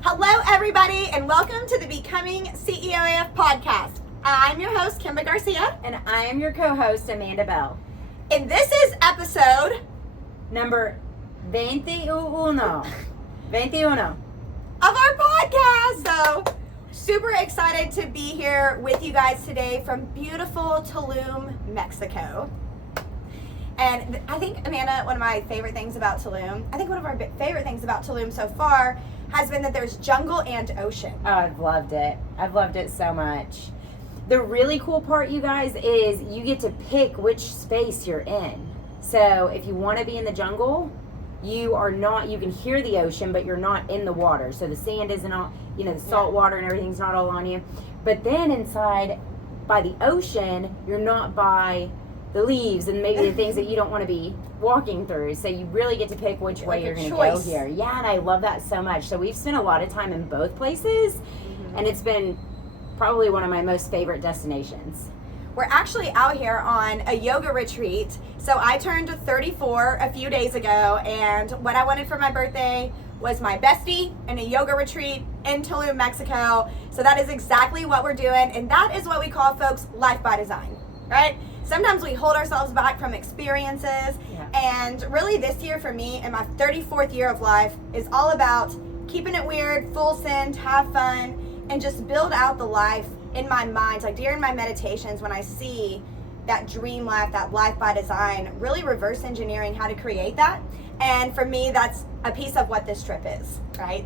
Hello, everybody, and welcome to the Becoming CEOAF podcast. I'm your host, Kimba Garcia. And I am your co-host, Amanda Bell. And this is episode number 21 of our podcast. So, super excited to be here with you guys today from beautiful Tulum, Mexico. And I think, Amanda, one of our favorite things about Tulum so far has been that there's jungle and ocean. Oh, I've loved it. I've loved it so much. The really cool part, you guys, is you get to pick which space you're in. So if you want to be in the jungle, you can hear the ocean, but you're not in the water. So the sand isn't all, the salt water and everything's not all on you. But then inside by the ocean, you're not by the leaves and maybe the things that you don't want to be walking through. So you really get to pick which way you're going to go here. Yeah, and I love that so much. So we've spent a lot of time in both places, and it's been probably one of my most favorite destinations. We're actually out here on a yoga retreat. So I turned 34 a few days ago, and what I wanted for my birthday was my bestie and a yoga retreat in Tulum, Mexico. So that is exactly what we're doing, and that is what we call, folks, life by design, right? Sometimes we hold ourselves back from experiences, and really this year for me, in my 34th year of life, is all about keeping it weird, full send, have fun, and just build out the life in my mind. Like during my meditations, when I see that dream life, that life by design, really reverse engineering how to create that. And for me, that's a piece of what this trip is, right?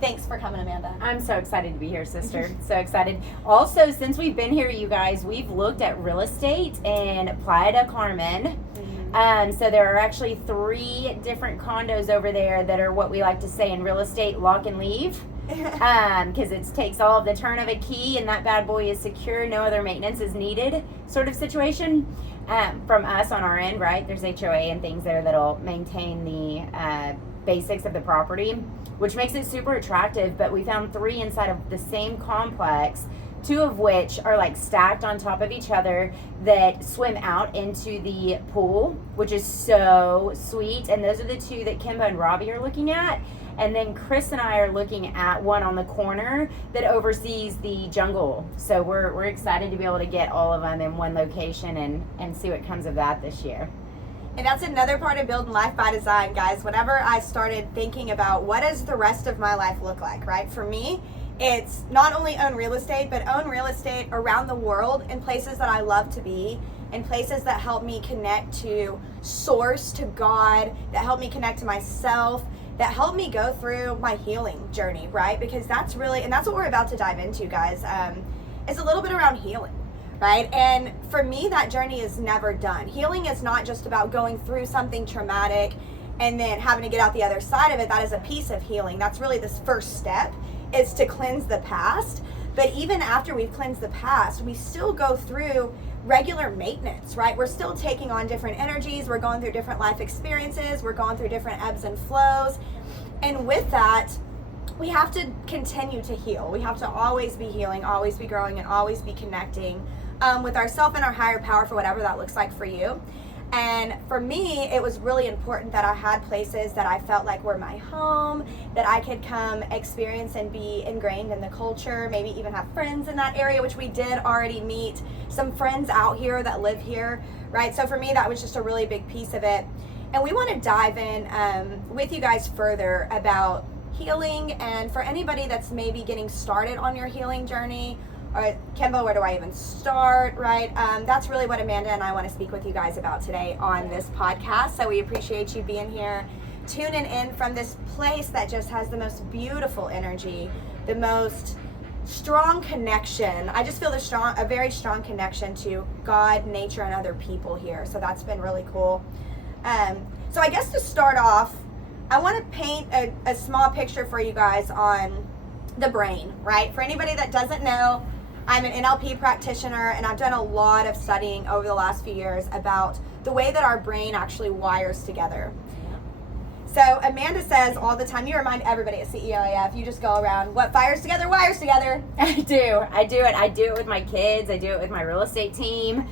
Thanks for coming, Amanda. I'm so excited to be here, sister. So excited. Also, since we've been here, you guys, we've looked at real estate in Playa del Carmen. So there are actually 3 different condos over there that are what we like to say in real estate, lock and leave. Because it takes all of the turn of a key and that bad boy is secure, no other maintenance is needed sort of situation. From us on our end, right? There's HOA and things there that'll maintain the basics of the property, which makes it super attractive. But we found 3 inside of the same complex, 2 of which are like stacked on top of each other that swim out into the pool, which is so sweet. And those are the 2 that Kimba and Robbie are looking at. And then Chris and I are looking at one on the corner that oversees the jungle. So we're excited to be able to get all of them in one location and see what comes of that this year. And that's another part of building life by design, guys. Whenever I started thinking about what does the rest of my life look like, right? For me, it's not only own real estate, but own real estate around the world in places that I love to be, in places that help me connect to source, to God, that help me connect to myself, that helped me go through my healing journey, right? Because that's really, and that's what we're about to dive into, guys. It's a little bit around healing, right? And for me, that journey is never done. Healing is not just about going through something traumatic and then having to get out the other side of it. That is a piece of healing. That's really this first step, is to cleanse the past. But even after we've cleansed the past, we still go through regular maintenance, right? We're still taking on different energies. We're going through different life experiences. We're going through different ebbs and flows. And with that, we have to continue to heal. We have to always be healing, always be growing, and always be connecting with ourselves and our higher power, for whatever that looks like for you. And for me, it was really important that I had places that I felt like were my home, that I could come experience and be ingrained in the culture, maybe even have friends in that area, which we did already meet some friends out here that live here, right? So for me, that was just a really big piece of it. And we want to dive in with you guys further about healing, and for anybody that's maybe getting started on your healing journey, or Kimba, where do I even start, right? That's really what Amanda and I want to speak with you guys about today on this podcast. So we appreciate you being here, tuning in from this place that just has the most beautiful energy, the most strong connection. I just feel a very strong connection to God, nature, and other people here. So that's been really cool. So I guess to start off, I want to paint a small picture for you guys on the brain, right? For anybody that doesn't know, I'm an NLP practitioner, and I've done a lot of studying over the last few years about the way that our brain actually wires together. So Amanda says all the time, you remind everybody at CEOAF, you just go around, what fires together, wires together. I do it. I do it with my kids. I do it with my real estate team.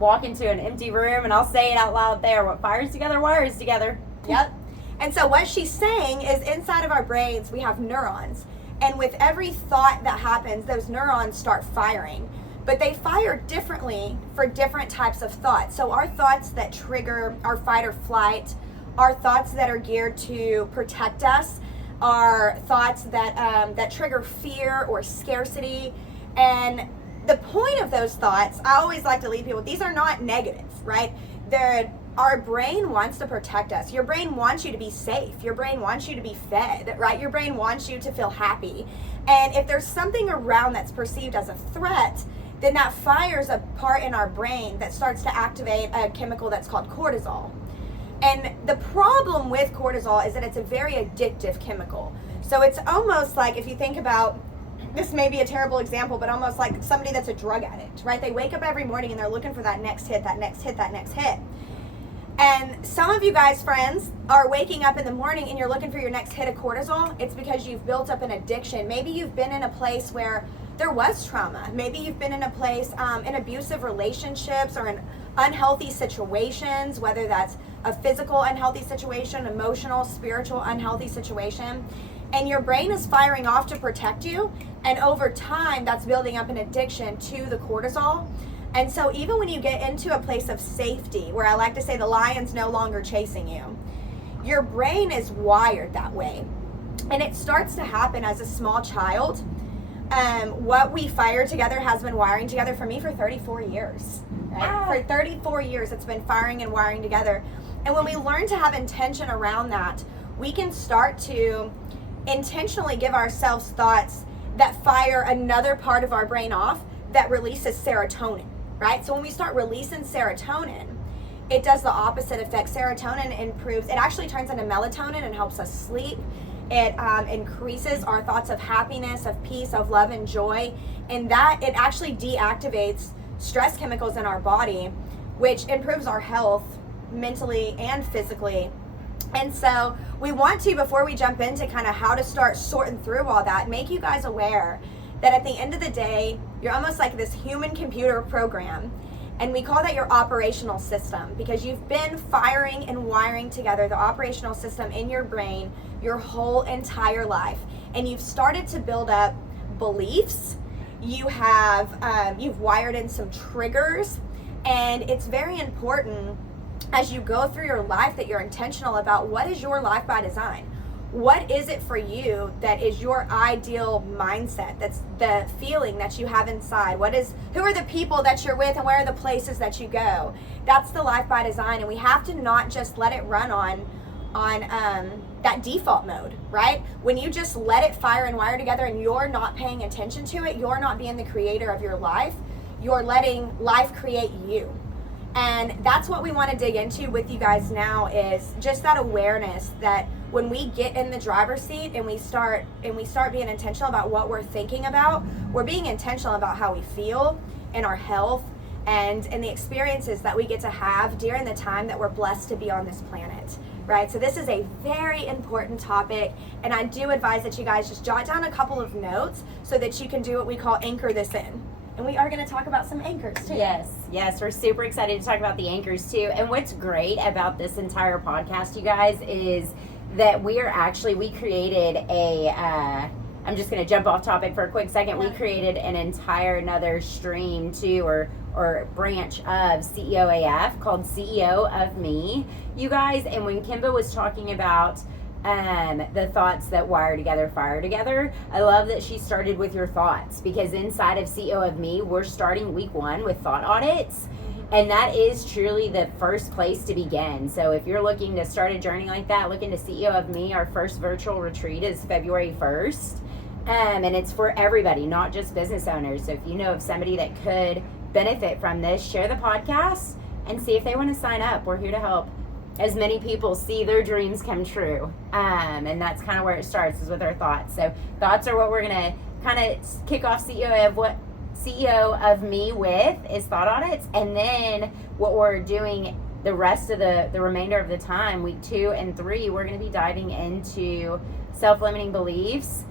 Walk into an empty room and I'll say it out loud there, what fires together, wires together. Yep. And so what she's saying is inside of our brains, we have neurons. And with every thought that happens, those neurons start firing. But they fire differently for different types of thoughts. So our thoughts that trigger our fight or flight, our thoughts that are geared to protect us, are thoughts that trigger fear or scarcity. And the point of those thoughts, I always like to lead people, these are not negative, right? Our brain wants to protect us. Your brain wants you to be safe. Your brain wants you to be fed, right? Your brain wants you to feel happy. And if there's something around that's perceived as a threat, then that fires a part in our brain that starts to activate a chemical that's called cortisol. And the problem with cortisol is that it's a very addictive chemical. So it's almost like, if you think about, this may be a terrible example, but almost like somebody that's a drug addict, right? They wake up every morning and they're looking for that next hit, that next hit, that next hit. And some of you guys, friends, are waking up in the morning and you're looking for your next hit of cortisol. It's because you've built up an addiction. Maybe you've been in a place where there was trauma. Maybe you've been in a place in abusive relationships or in unhealthy situations, whether that's a physical unhealthy situation, emotional, spiritual unhealthy situation. And your brain is firing off to protect you. And over time, that's building up an addiction to the cortisol. And so even when you get into a place of safety, where I like to say the lion's no longer chasing you, your brain is wired that way. And it starts to happen as a small child. What we fire together has been wiring together for me for 34 years. Right? Wow. For 34 years, it's been firing and wiring together. And when we learn to have intention around that, we can start to intentionally give ourselves thoughts that fire another part of our brain off that releases serotonin. Right? So when we start releasing serotonin, it does the opposite effect. Serotonin improves, it actually turns into melatonin and helps us sleep. It increases our thoughts of happiness, of peace, of love and joy. And that, it actually deactivates stress chemicals in our body, which improves our health mentally and physically. And so we want to, before we jump into kind of how to start sorting through all that, make you guys aware that at the end of the day, you're almost like this human computer program. And we call that your operational system, because you've been firing and wiring together the operational system in your brain your whole entire life. And you've started to build up beliefs. You've wired in some triggers. And it's very important as you go through your life that you're intentional about what is your life by design. What is it for you that is your ideal mindset? That's the feeling that you have inside. Who are the people that you're with and where are the places that you go? That's the life by design. And we have to not just let it run on that default mode, right? When you just let it fire and wire together and you're not paying attention to it, you're not being the creator of your life. You're letting life create you. And that's what we want to dig into with you guys now, is just that awareness that when we get in the driver's seat and we start being intentional about what we're thinking about, we're being intentional about how we feel and our health and the experiences that we get to have during the time that we're blessed to be on this planet, right? So this is a very important topic, and I do advise that you guys just jot down a couple of notes so that you can do what we call anchor this in. And we are going to talk about some anchors too. Yes, we're super excited to talk about the anchors too. And what's great about this entire podcast, you guys, is that we created I'm just going to jump off topic for a quick second. We created an entire another stream too, or branch of CEOAF called CEO of Me, you guys. And when Kimba was talking about the thoughts that wire together, fire together, I love that she started with your thoughts, because inside of CEO of Me, we're starting week 1 with thought audits. And that is truly the first place to begin. So if you're looking to start a journey like that, look into CEO of Me. Our first virtual retreat is February 1st. And it's for everybody, not just business owners. So if you know of somebody that could benefit from this, share the podcast and see if they want to sign up. We're here to help as many people see their dreams come true. And that's kind of where it starts, is with our thoughts. So thoughts are what we're going to kind of kick off CEO of Me with, is thought audits. And then what we're doing the rest of the remainder of the time, week 2 and 3, we're going to be diving into self-limiting beliefs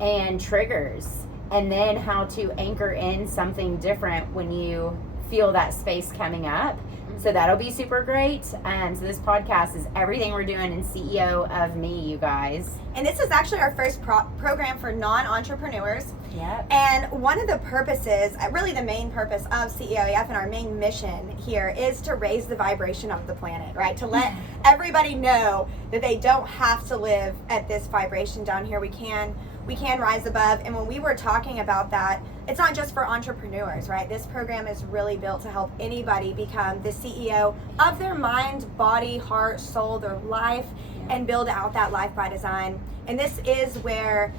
and triggers, and then how to anchor in something different when you feel that space coming up. So that'll be super great. So this podcast is everything we're doing in CEO of Me, you guys. And this is actually our first program for non-entrepreneurs. Yep. And one of the purposes, really the main purpose of CEOEF and our main mission here is to raise the vibration of the planet, right? To let everybody know that they don't have to live at this vibration down here. We can rise above. And when we were talking about that, it's not just for entrepreneurs, right? This program is really built to help anybody become the CEO of their mind, body, heart, soul, their life, and build out that life by design. And this is where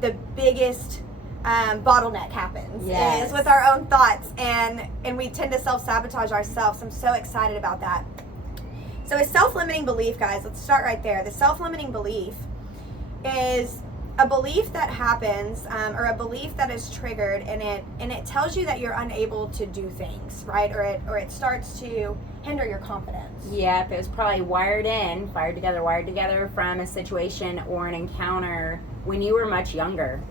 the biggest bottleneck happens, is with our own thoughts, and we tend to self-sabotage ourselves. I'm so excited about that. So a self-limiting belief, guys, let's start right there. The self-limiting belief is a belief that happens, or a belief that is triggered, and it tells you that you're unable to do things, right? Or it starts to hinder your confidence. Yep, it was probably wired together from a situation or an encounter when you were much younger,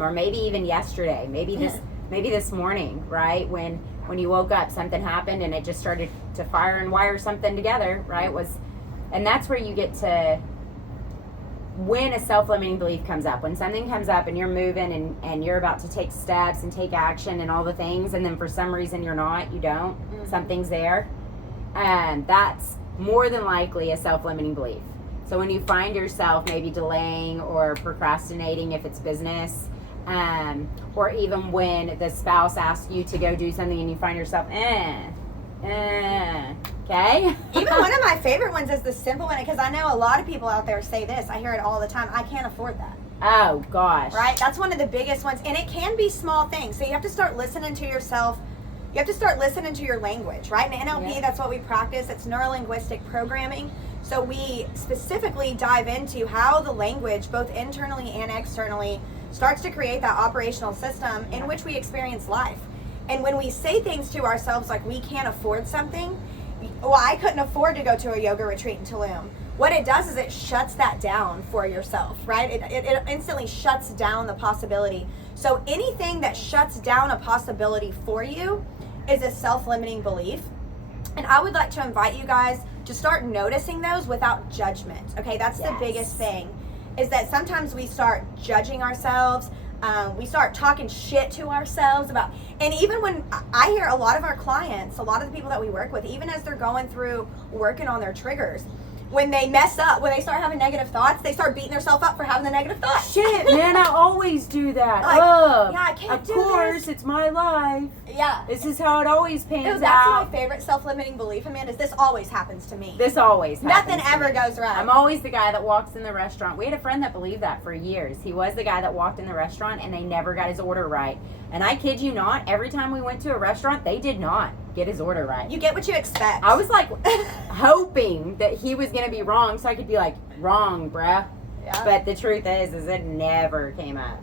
or maybe even yesterday, maybe this morning, right? When you woke up, something happened and it just started to fire and wire something together, right? And that's where you get to, when a self-limiting belief comes up, when something comes up and you're moving and you're about to take steps and take action and all the things, and then for some reason you don't, something's there, that's more than likely a self-limiting belief. So when you find yourself maybe delaying or procrastinating if it's business, or even when the spouse asks you to go do something and you find yourself, okay? Even one of my favorite ones is the simple one, because I know a lot of people out there say this. I hear it all the time. I can't afford that. Oh, gosh. Right? That's one of the biggest ones. And it can be small things. So you have to start listening to yourself. You have to start listening to your language, right? In NLP, that's what we practice. It's neuro-linguistic programming. So we specifically dive into how the language, both internally and externally, starts to create that operational system in which we experience life. And when we say things to ourselves like we can't afford something, well, I couldn't afford to go to a yoga retreat in Tulum. What it does is it shuts that down for yourself, right? It instantly shuts down the possibility. So anything that shuts down a possibility for you is a self-limiting belief. And I would like to invite you guys to start noticing those without judgment, okay? That's the biggest thing, is that sometimes we start judging ourselves. We start talking shit to ourselves about, and even when I hear a lot of our clients, a lot of the people that we work with, even as they're going through working on their triggers, when they mess up, when they start having negative thoughts, they start beating themselves up for having the negative thoughts. Shit, man, I always do that. Like, I can't do this. Of course, it's my life. Yeah. This is how it always pans out. That's my favorite self-limiting belief, Amanda, is this always happens to me. This always happens. Nothing ever goes right. I'm always the guy that walks in the restaurant. We had a friend that believed that for years. He was the guy that walked in the restaurant and they never got his order right. And I kid you not, every time we went to a restaurant, they did not get his order right. You get what you expect. I was like hoping that he was going to be wrong so I could be like, wrong, bruh. Yeah. But the truth is it never came up.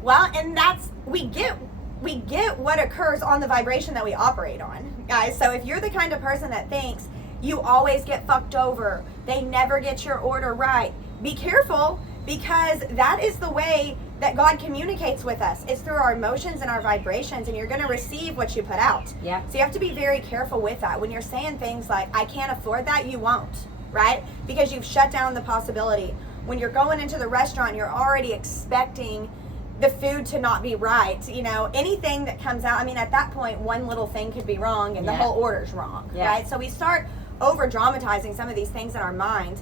Well, and that's, we get what occurs on the vibration that we operate on, guys. So if you're the kind of person that thinks you always get fucked over, they never get your order right, be careful, because that is the way that God communicates with us. It's through our emotions and our vibrations, and you're going to receive what you put out. Yeah. So you have to be very careful with that. When you're saying things like, I can't afford that, you won't, right? Because you've shut down the possibility. When you're going into the restaurant, you're already expecting the food to not be right. You know, anything that comes out, I mean, at that point, one little thing could be wrong and the whole order's wrong, right? So we start over dramatizing some of these things in our mind.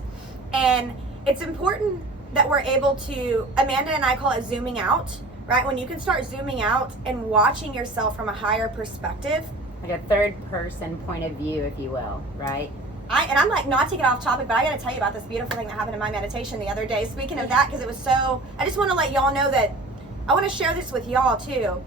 And it's important that we're able to, Amanda and I call it zooming out, right? When you can start zooming out and watching yourself from a higher perspective. Like a third person point of view, if you will, right? I'm like, not to get off topic, but I got to tell you about this beautiful thing that happened in my meditation the other day. Speaking of that, because it was so, I just want to let y'all know that, I want to share this with y'all too.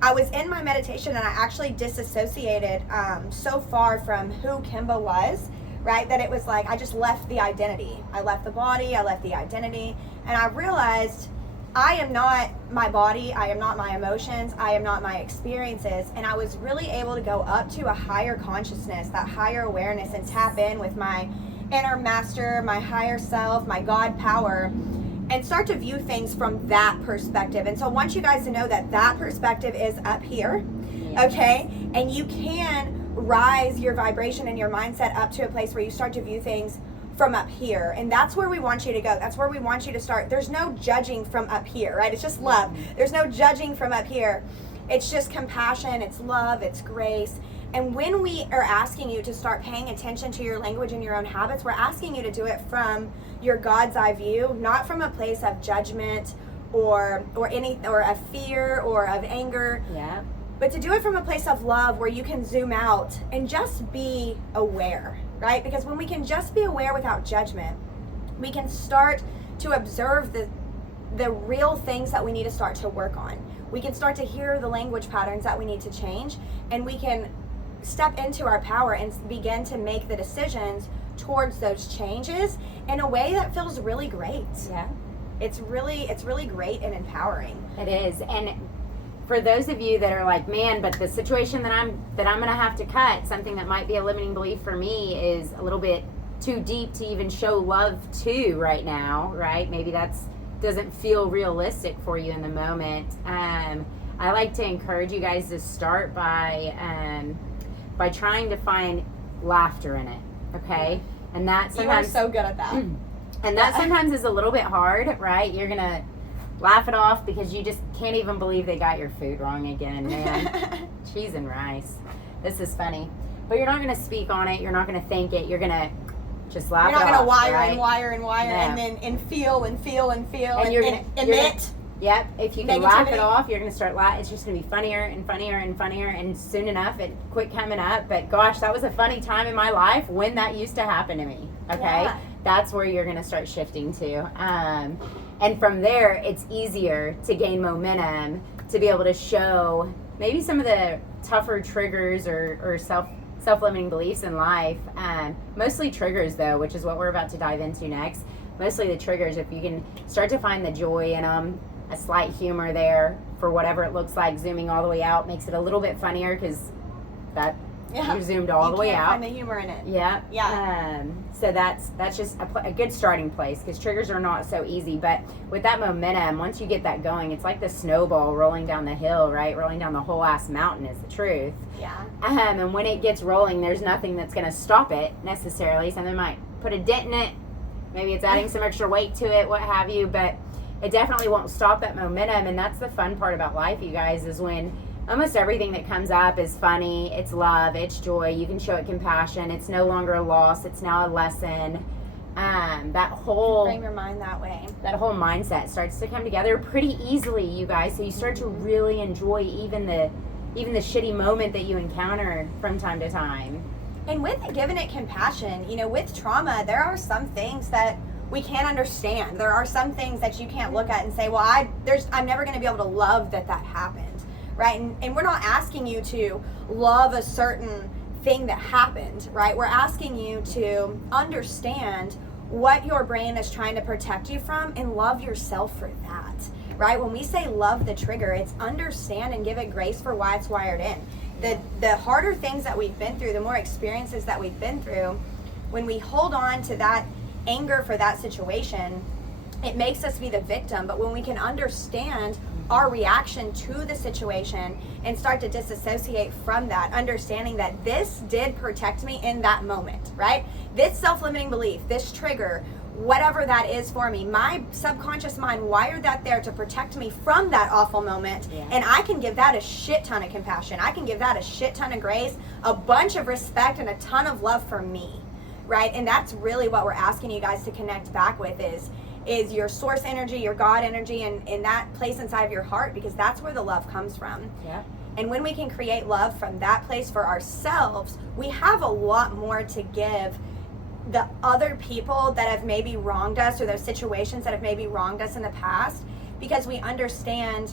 I was in my meditation and I actually disassociated so far from who Kimba was, right? That it was like, I just left the identity. I left the body, I left the identity, and I realized I am not my body, I am not my emotions, I am not my experiences, and I was really able to go up to a higher consciousness, that higher awareness, and tap in with my inner master, my higher self, my God power, and start to view things from that perspective. And so I want you guys to know that that perspective is up here. Okay? And you can rise your vibration and your mindset up to a place where you start to view things from up here. And that's where we want you to go. That's where we want you to start. There's no judging from up here, right? It's just love. There's no judging from up here. It's just compassion, it's love, it's grace. And when we are asking you to start paying attention to your language and your own habits, we're asking you to do it from your God's eye view, not from a place of judgment or a fear or of anger. Yeah. But to do it from a place of love where you can zoom out and just be aware, right? Because when we can just be aware without judgment, we can start to observe the real things that we need to start to work on. We can start to hear the language patterns that we need to change, and we can step into our power and begin to make the decisions towards those changes in a way that feels really great. Yeah. It's really great and empowering. It is. And for those of you that are like, man, but the situation that I'm going to have to cut, something that might be a limiting belief for me is a little bit too deep to even show love to right now, right? Maybe that's doesn't feel realistic for you in the moment. I like to encourage you guys to start by trying to find laughter in it, okay? And that sometimes you are so good at that. And that sometimes is a little bit hard, right? You're gonna laugh it off because you just can't even believe they got your food wrong again, man. Cheese and rice. This is funny. But you're not gonna speak on it. You're not gonna think it. You're gonna just laugh it off. You're not gonna wire right? and wire and wire No. and feel and you're gonna emit. Yep. If you can Negativity. laugh it off, you're gonna start it's just gonna be funnier and funnier and funnier, and soon enough it quit coming up. But gosh, that was a funny time in my life when that used to happen to me. Okay. Yeah. That's where you're gonna start shifting to. And from there, it's easier to gain momentum to be able to show maybe some of the tougher triggers or self-limiting beliefs in life. Mostly triggers, though, which is what we're about to dive into next. Mostly the triggers, if you can start to find the joy in them, a slight humor there for whatever it looks like, zooming all the way out makes it a little bit funnier because you zoomed all the way out. You can't find the humor in it. Yeah. Yeah. So that's just a good starting place because triggers are not so easy. But with that momentum, once you get that going, it's like the snowball rolling down the hill, right? Rolling down the whole ass mountain is the truth. Yeah. And when it gets rolling, there's nothing that's going to stop it necessarily. Something might put a dent in it. Maybe it's adding some extra weight to it, what have you. But it definitely won't stop that momentum. And that's the fun part about life, you guys, is when almost everything that comes up is funny, it's love, it's joy, you can show it compassion, it's no longer a loss, it's now a lesson. That whole frame your mind that way. That whole mindset starts to come together pretty easily, you guys. So you start to really enjoy even the shitty moment that you encounter from time to time. And with giving it compassion, with trauma, there are some things that we can't understand. There are some things that you can't look at and say, well, I'm never going to be able to love that happened. Right? And we're not asking you to love a certain thing that happened, right? We're asking you to understand what your brain is trying to protect you from and love yourself for that, right? When we say love the trigger, it's understand and give it grace for why it's wired in. The harder things that we've been through, the more experiences that we've been through, when we hold on to that anger for that situation, it makes us be the victim. But when we can understand our reaction to the situation and start to disassociate from that, understanding that this did protect me in that moment, right? This self-limiting belief, this trigger, whatever that is for me, my subconscious mind wired that there to protect me from that awful moment. Yeah. And I can give that a shit ton of compassion. I can give that a shit ton of grace, a bunch of respect, and a ton of love for me, right? And that's really what we're asking you guys to connect back with is your source energy, your God energy, and in that place inside of your heart, because that's where the love comes from. Yeah. And when we can create love from that place for ourselves, we have a lot more to give the other people that have maybe wronged us, or those situations that have maybe wronged us in the past, because we understand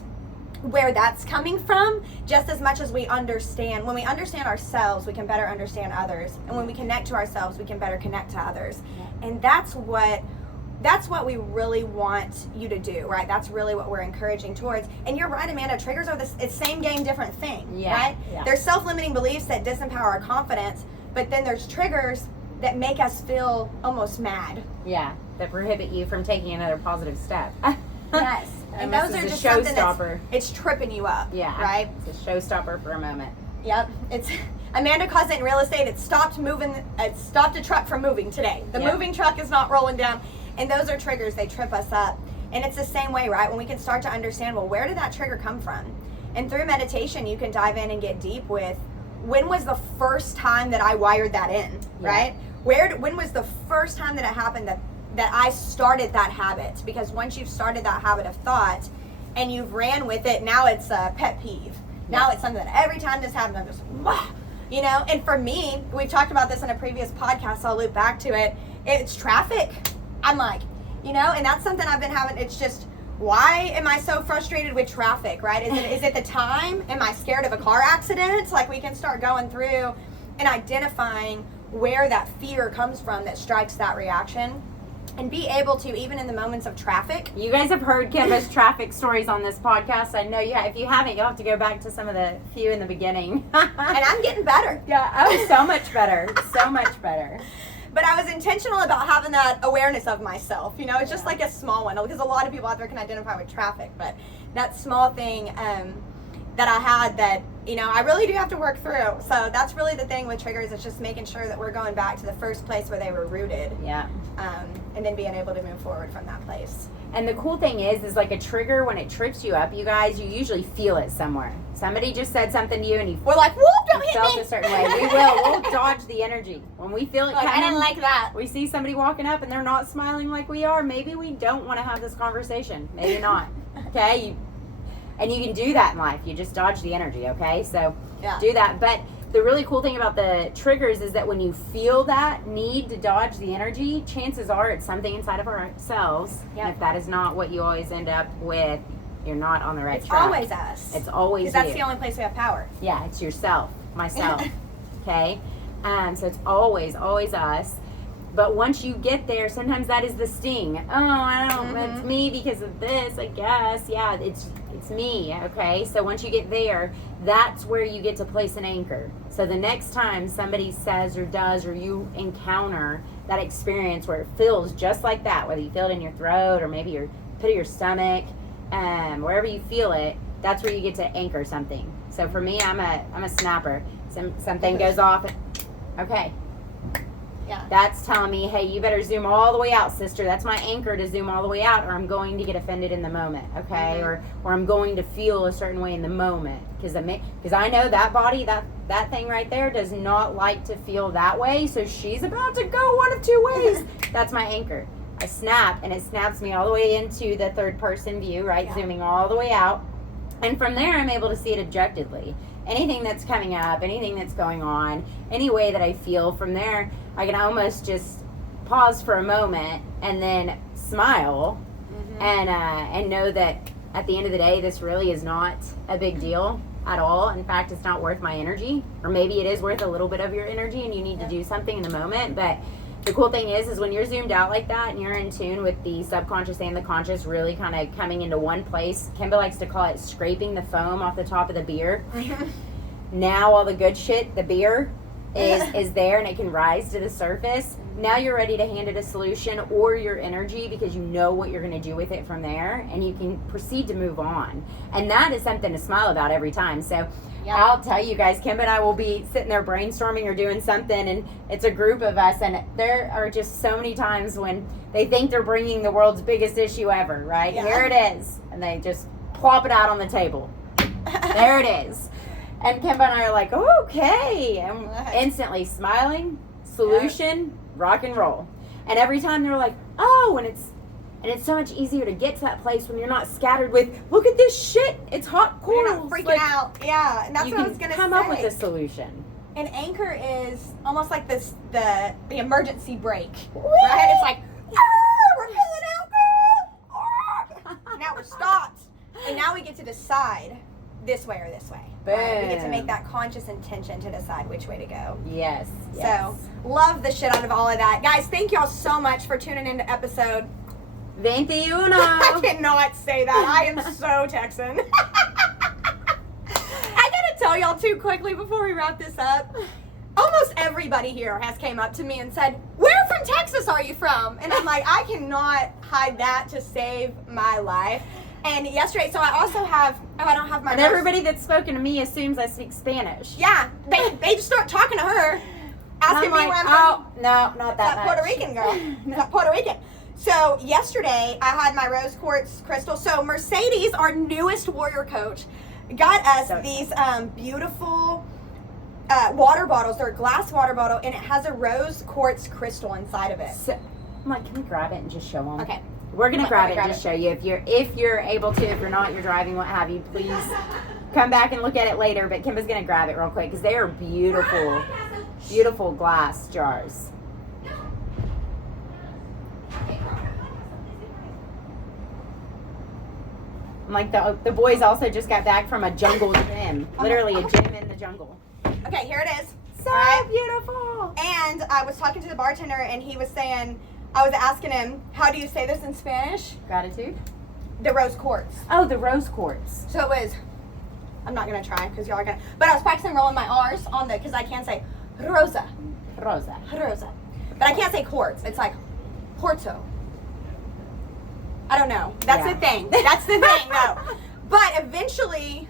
where that's coming from just as much as we understand. When we understand ourselves, we can better understand others. And when we connect to ourselves, we can better connect to others. Yeah. And that's what we really want you to do, right? That's really what we're encouraging towards. And you're right, Amanda, triggers are it's same game, different thing, right? Yeah. There's self-limiting beliefs that disempower our confidence, but then there's triggers that make us feel almost mad. Yeah, that prohibit you from taking another positive step. Yes. And Unless those are it's just a something showstopper. it's tripping you up. Yeah. Right? It's a showstopper for a moment. Yep. It's Amanda calls it in real estate. It stopped a truck from moving today. The moving truck is not rolling down. And those are triggers. They trip us up. And it's the same way, right? When we can start to understand, well, where did that trigger come from? And through meditation, you can dive in and get deep with, when was the first time that I wired that in, right? When was the first time that it happened that I started that habit? Because once you've started that habit of thought and you've ran with it, now it's a pet peeve. Now it's something that every time this happens, I'm just, wah, you know? And for me, we've talked about this in a previous podcast, so I'll loop back to it. It's traffic. I'm like, you know, and that's something I've been having. It's just, why am I so frustrated with traffic, right? Is it the time? Am I scared of a car accident? Like, we can start going through and identifying where that fear comes from that strikes that reaction, and be able to, even in the moments of traffic. You guys have heard Kimba's traffic stories on this podcast. I know you have. If you haven't, you'll have to go back to some of the few in the beginning. And I'm getting better. Yeah, oh, so much better. So much better. But I was intentional about having that awareness of myself. You know, it's just like a small one, because a lot of people out there can identify with traffic. But that small thing that I had that, you know, I really do have to work through. So that's really the thing with triggers. It's just making sure that we're going back to the first place where they were rooted. Yeah. And then being able to move forward from that place. And the cool thing is like a trigger, when it trips you up, you guys, you usually feel it somewhere. Somebody just said something to you and you we're like, whoop, don't hit felt me. a certain way. We'll dodge the energy. When we feel it Like, coming, I didn't like that. we see somebody walking up and they're not smiling like we are, maybe we don't want to have this conversation. Maybe not. Okay? And you can do that in life. You just dodge the energy, okay? So do that. But the really cool thing about the triggers is that when you feel that need to dodge the energy, chances are it's something inside of ourselves. And if that is not what you always end up with, you're not on the right track. It's always us. It's always you. Because that's the only place we have power. Yeah, it's yourself, myself. Okay? So it's always us. But once you get there, sometimes that is the sting. Oh, I don't, it's me because of this, I guess. Yeah, it's me, okay? So once you get there, that's where you get to place an anchor. So the next time somebody says or does, or you encounter that experience where it feels just like that, whether you feel it in your throat or maybe your pit of your stomach, wherever you feel it, that's where you get to anchor something. So for me, I'm a snapper. Something goes off. Okay. Yeah. That's telling me, hey, you better zoom all the way out, sister. That's my anchor to zoom all the way out, or I'm going to get offended in the moment, okay? Or I'm going to feel a certain way in the moment, because I know that body, that thing right there does not like to feel that way, so she's about to go one of two ways. That's my anchor. I snap, and it snaps me all the way into the third person view, right? Zooming all the way out. And from there, I'm able to see it objectively. Anything that's coming up, anything that's going on, any way that I feel, from there, I can almost just pause for a moment and then smile and know that at the end of the day, this really is not a big deal at all. In fact, it's not worth my energy, or maybe it is worth a little bit of your energy and you need to do something in the moment. But the cool thing is when you're zoomed out like that and you're in tune with the subconscious and the conscious really kind of coming into one place, Kimba likes to call it scraping the foam off the top of the beer. Now all the good shit, the beer, is there and it can rise to the surface. Now you're ready to hand it a solution or your energy, because you know what you're going to do with it from there, and you can proceed to move on. And that is something to smile about every time. So I'll tell you guys, Kim and I will be sitting there brainstorming or doing something, and it's a group of us, and there are just so many times when they think they're bringing the world's biggest issue ever, right? Here it is. And they just plop it out on the table. There it is. And Kimba and I are like, okay. And instantly smiling, solution, rock and roll. And every time they're like, oh, and it's so much easier to get to that place when you're not scattered with, look at this shit, it's hot coals. You're not freaking out. Yeah, and that's what I was going to say. You can come up with a solution. An anchor is almost like this, the emergency brake, right? It's like, we're pulling out, girl. Now we're stopped. And now we get to decide this way or this way. Right? We get to make that conscious intention to decide which way to go. Yes. So, love the shit out of all of that. Guys, thank y'all so much for tuning into episode 21. I cannot say that. I am so Texan. I gotta tell y'all too quickly before we wrap this up. Almost everybody here has came up to me and said, where from Texas are you from? And I'm like, I cannot hide that to save my life. And yesterday, so I also have, I don't have my. And everybody that's spoken to me assumes I speak Spanish. Yeah, they just start talking to her, asking me like, where I'm oh, from. no, not that much. Puerto Rican girl. That Puerto Rican. So yesterday, I had my rose quartz crystal. So Mercedes, our newest warrior coach, got us these beautiful water bottles. They're a glass water bottle, and it has a rose quartz crystal inside of it. So, I'm like, can we grab it and just show them? Okay. We're gonna grab it and just show you. If you're able to, if you're not, you're driving, what have you, please come back and look at it later. But Kimba's gonna grab it real quick because they are beautiful, beautiful glass jars. I'm like, the boys also just got back from a jungle gym, literally a gym in the jungle. Okay, here it is. So beautiful. And I was talking to the bartender, and he was saying, I was asking him, how do you say this in Spanish? Gratitude. The rose quartz. Oh, the rose quartz. So it was, I'm not going to try because y'all are going to, but I was practicing rolling my R's on the, because I can't say rosa. Rosa. Rosa. But I can't say quartz. It's like Porto. I don't know. That's the thing. That's the thing, though. But eventually,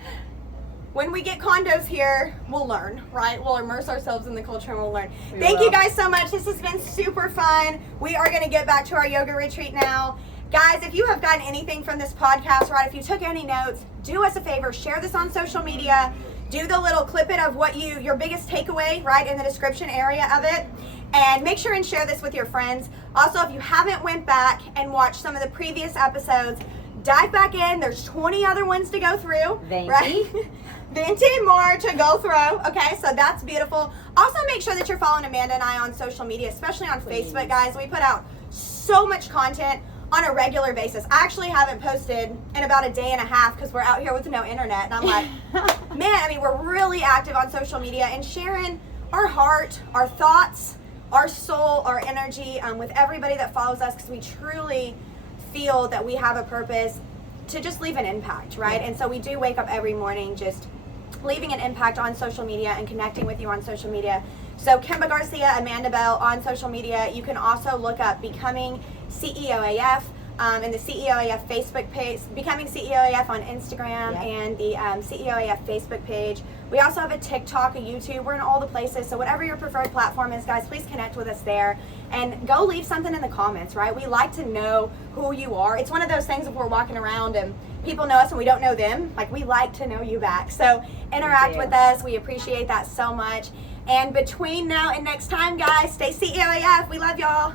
when we get condos here, we'll learn, right? We'll immerse ourselves in the culture and we'll learn. Thank you guys so much. This has been super fun. We are going to get back to our yoga retreat now. Guys, if you have gotten anything from this podcast, right, if you took any notes, do us a favor, share this on social media. Do the little clip it of what your biggest takeaway, right, in the description area of it. And make sure and share this with your friends. Also, if you haven't went back and watched some of the previous episodes, dive back in. There's 20 other ones to go through. 20. Right? 20 more to go through. Okay, so that's beautiful. Also, make sure that you're following Amanda and I on social media, especially on Facebook, guys. We put out so much content on a regular basis. I actually haven't posted in about a day and a half because we're out here with no internet. And I'm like, man, I mean, we're really active on social media and sharing our heart, our thoughts, our soul, our energy with everybody that follows us, because we truly feel that we have a purpose to just leave an impact, right? And so we do wake up every morning just leaving an impact on social media and connecting with you on social media. So Kimba Garcia, Amanda Bell on social media. You can also look up Becoming CEO AF and the CEO AF Facebook page, Becoming CEO AF on Instagram, and the CEO AF Facebook page. We also have a TikTok, a YouTube. We're in all the places. So whatever your preferred platform is, guys, please connect with us there and go leave something in the comments, right? We like to know who you are. It's one of those things if we're walking around and people know us and we don't know them, like we like to know you back. So interact with us. We appreciate that so much. And between now and next time, guys, stay CEO AF. We love y'all.